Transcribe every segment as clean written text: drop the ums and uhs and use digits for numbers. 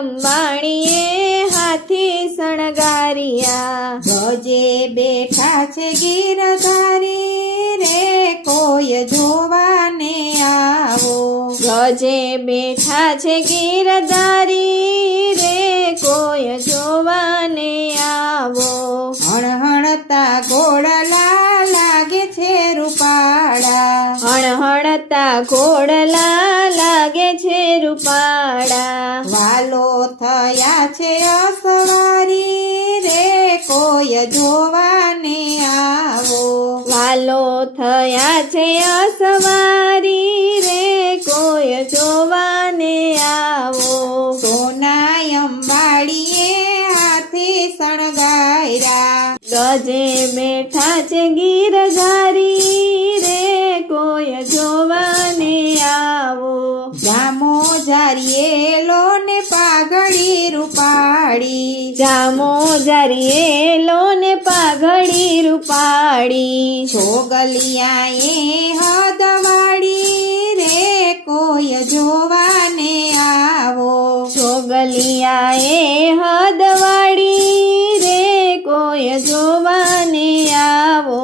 અંબાણીએ હાથી શણગારિયા ગજે બેઠા છે ગીરધારી રે કોઈ જોવાને આવો ગજે બેઠા છે ગીરધારી રે કોઈ જોવાને આવો હણહણતા ઘોડલા લાગે છે રૂપાળા હણહણતા ઘોડલા લાગે છે રૂપાળા વાલો થયા છે અસવારી રે કોઈ જોવાને આવો વાલો થયા છે અસવારી રે કોઈ જોવાને આવો સોના અંબાડીએ હાથી શણગાર્યા ગજે બેઠા છે ગીરધારી રે કોઈ જોવાને આવો જામો જારિયેલો ને પાઘડી રૂપાળી જામો જારિયેલો ને પાઘડી રૂપાળી છોગલિયાએ હદવાડી રે કોઈ જોવાને આવો છોગલિયાએ હદવાડી રે કોઈ જોવાને આવો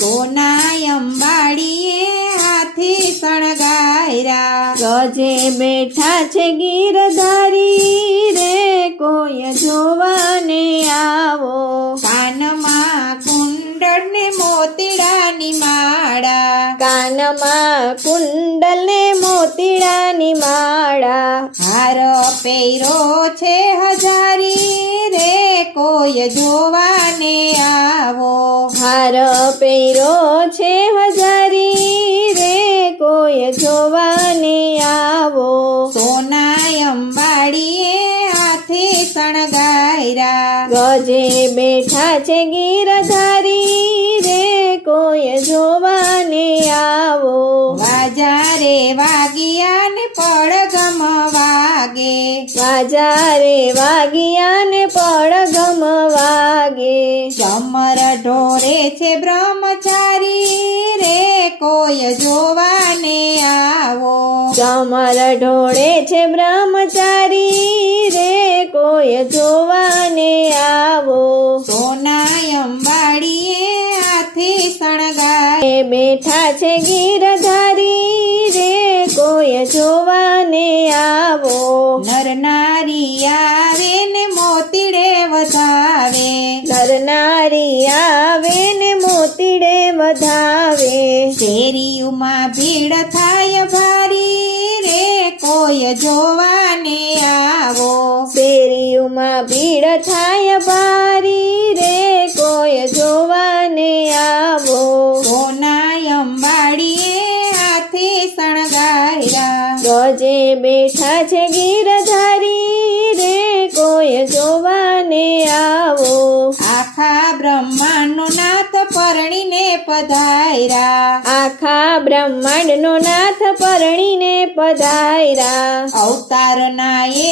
સોના અંબાડીએ હાથી શણગાર્યા ગજે બેઠા છે ગીરધારી રે કોઈ જોવાને આવો કાનમાં કુંડળ ને મોતીડાની માળા કાનમાં કુંડલ ને મોતીડાની માળા હાર પહેરો છે હજારી રે કોઈ જોવાને આવો હાર પહેરો છે હજારી રે કોઈ જોવાને આવો સોના અંબાડીએ હાથી શણગાર્યા ગજે બેઠા છે ગીરધારી રે કોઈ જોવાને આવો વાજા રે વાગિયા ને પડઘમ વાગે વાજા રે વાગિયા ને પડઘમ વાગે ચમર ઢોરે છે બ્રહ્મચારી રે કોઈ જોવાને આવો ચમર ઢોળે છે બ્રહ્મચારી રે કોઈ જોવાને આવો સોના અંબાડીએ હાથી શણગારે બેઠા છે ગીરધારી રે કોઈ જોવાને આવો નર નારી આવે ને મોતીડે વધાવે નર નારી આવે ને મોતીડે વધાવે શેરીઓમાં ભીડ થાય ભારી રે કોઈ જોવાને આવો શેરીઓમાં ભીડ થાય ભારી રે કોઈ જોવાને આવો સોના અંબાડીએ હાથી શણગાર્યા ગજે બેઠા છે ગીરધારી રે કોઈ જોવાને આવો આખા બ્રહ્માંડનો નાથ પરણીને પધાર્યા આખા બ્રહ્માંડનો નાથ પરણીને પધાર્યા અવતારના એ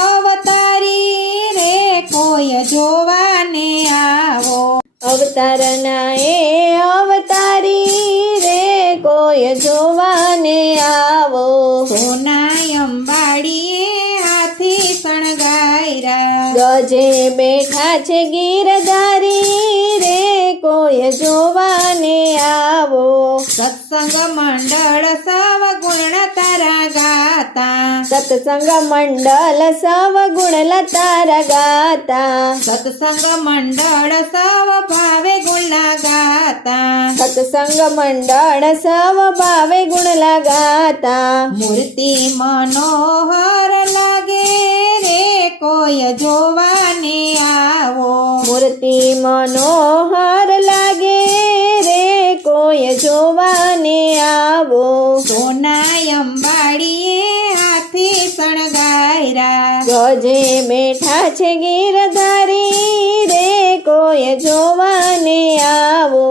અવતારી રે કોઈ જોવાને આવો અવતારના એ અવતારી રે કોઈ જોવાને આવો સોના અંબાડીએ હાથી શણગાર્યા ગજે બેઠા છે ગીરધારી રે કોઈ જોવાને આવો સત્સંગ મંડળ સવ ગુણ તારા ગાતા સત્સંગ મંડળ સવ ગુણ તારા ગાતા સત્સંગ મંડળ સવ ભાવે ગુણ ગાતા સત્સંગ મંડળ સવ ભાવે ગુણ ગાતા મૂર્તિ મનોહર લાગે રે કોઈ જોવાને આવો મૂર્તિ મનોહર લાગે રે કોઈ જોવાને આવો સોના અંબાડીએ હાથી શણગાર્યા ગજે બેઠા છે ગીરધારી રે કોઈ જોવાને આવો